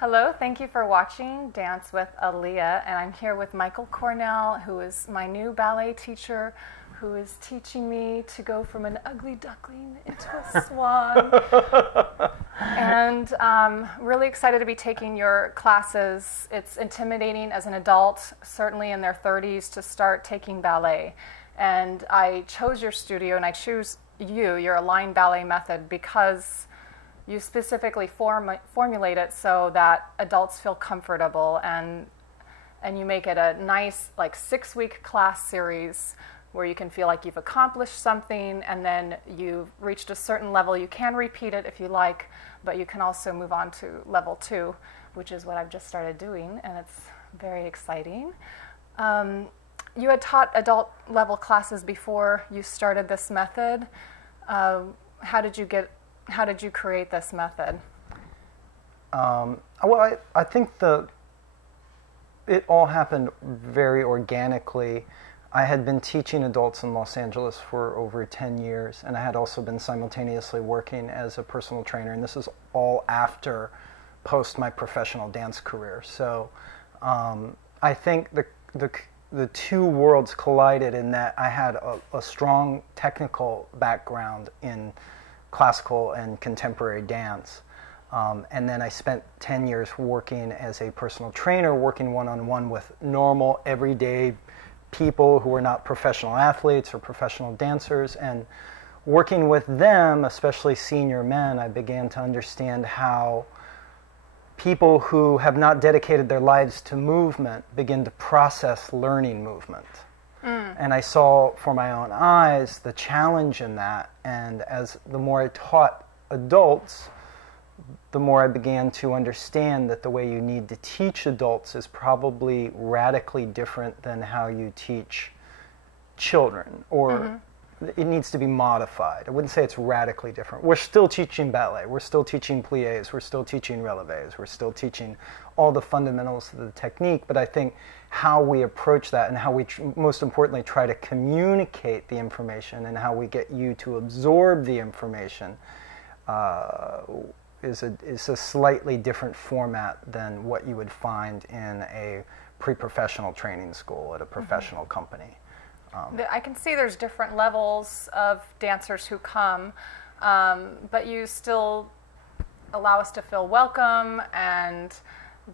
Hello, thank you for watching Dance with Alia, and I'm here with Michael Cornell, who is my new ballet teacher, who is teaching me to go from an ugly duckling into a swan. And really excited to be taking your classes. It's intimidating as an adult, certainly in their 30s, to start taking ballet. And I chose your studio, and I choose your Align Ballet Method, because you specifically formulate it so that adults feel comfortable, and you make it a nice, like, 6-week class series where you can feel like you've accomplished something, and then you've reached a certain level. You can repeat it if you like, but you can also move on to level 2, which is what I've just started doing, and it's very exciting. You had taught adult level classes before you started this method. How did you create this method? Well, I think it all happened very organically. I had been teaching adults in Los Angeles for over 10 years, and I had also been simultaneously working as a personal trainer, and this is all post my professional dance career. So I think the two worlds collided in that I had a strong technical background in classical and contemporary dance. And then I spent 10 years working as a personal trainer, working one-on-one with normal, everyday people who were not professional athletes or professional dancers. And working with them, especially senior men, I began to understand how people who have not dedicated their lives to movement begin to process learning movement. And I saw for my own eyes the challenge in that, and the more I taught adults, the more I began to understand that the way you need to teach adults is probably radically different than how you teach children, or it needs to be modified. I wouldn't say it's radically different. We're still teaching ballet, we're still teaching pliés, we're still teaching relevés, we're still teaching all the fundamentals of the technique, but I think how we approach that and how we most importantly try to communicate the information and how we get you to absorb the information is a slightly different format than what you would find in a pre-professional training school at a professional company. I can see there's different levels of dancers who come, but you still allow us to feel welcome, and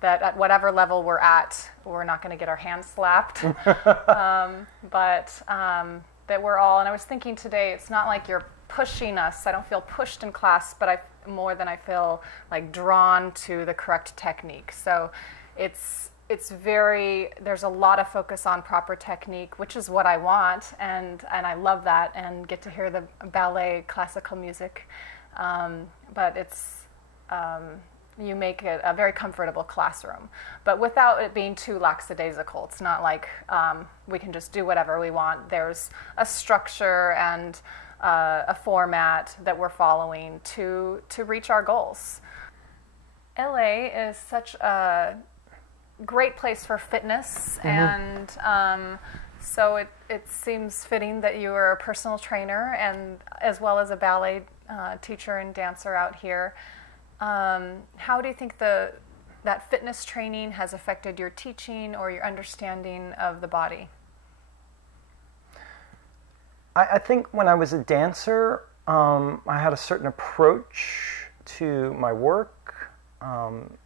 that at whatever level we're at, we're not going to get our hands slapped. But that we're all, and I was thinking today, it's not like you're pushing us. I don't feel pushed in class, but more than I feel like drawn to the correct technique. So there's a lot of focus on proper technique, which is what I want, and I love that, and get to hear the ballet classical music. But you make it a very comfortable classroom, but without it being too lackadaisical. It's not like we can just do whatever we want. There's a structure and a format that we're following to reach our goals. LA is such a great place for fitness, and so it seems fitting that you are a personal trainer and as well as a ballet teacher and dancer out here. How do you think that fitness training has affected your teaching or your understanding of the body? I think when I was a dancer, I had a certain approach to my work,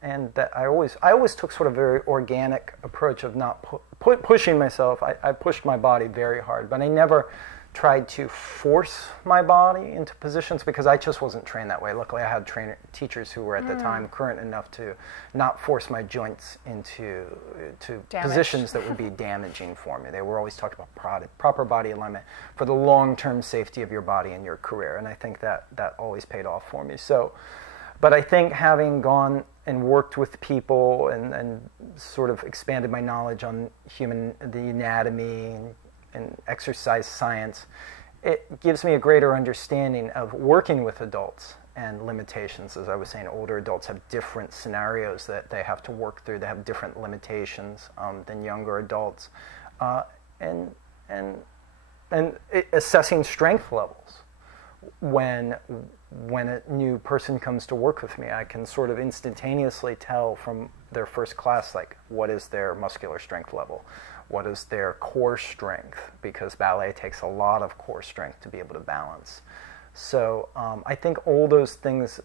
and that I always took sort of a very organic approach of not pushing myself. I pushed my body very hard, but I never tried to force my body into positions because I just wasn't trained that way. Luckily, I had teachers who were at the time current enough to not force my joints into positions that would be damaging for me. They were always talking about proper body alignment for the long-term safety of your body and your career, and I think that always paid off for me. So, but I think having gone and worked with people and sort of expanded my knowledge on the anatomy and exercise science, it gives me a greater understanding of working with adults and limitations. As I was saying, older adults have different scenarios that they have to work through. They have different limitations than younger adults, and assessing strength levels. when a new person comes to work with me, I can sort of instantaneously tell from their first class, like, what is their muscular strength level? What is their core strength? Because ballet takes a lot of core strength to be able to balance. So I think all those things,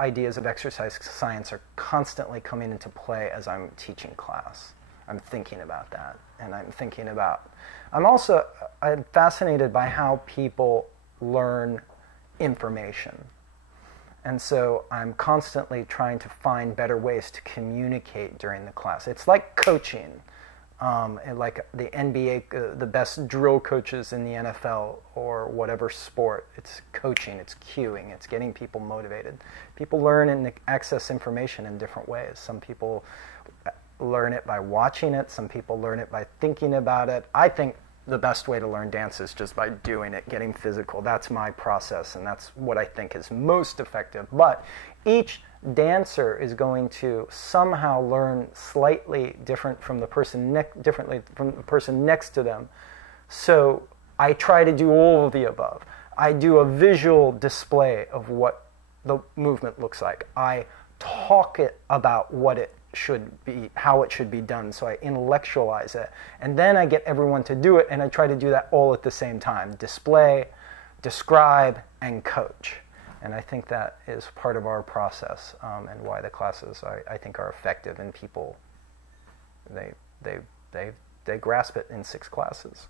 ideas of exercise science, are constantly coming into play as I'm teaching class. I'm thinking about that. And I'm fascinated by how people learn information. And so I'm constantly trying to find better ways to communicate during the class. It's like coaching. And like the NBA, the best drill coaches in the NFL or whatever sport, it's coaching, it's cueing, it's getting people motivated. People learn and access information in different ways. Some people learn it by watching it. Some people learn it by thinking about it. I think the best way to learn dance is just by doing it, getting physical. That's my process, and that's what I think is most effective. But each dancer is going to somehow learn slightly different from the person next to them. So I try to do all of the above. I do a visual display of what the movement looks like. I talk it about what it should be, how it should be done, so I intellectualize it. And then I get everyone to do it, and I try to do that all at the same time. Display, describe, and coach. And I think that is part of our process, and why the classes, I think, are effective, and people, they grasp it in 6 classes.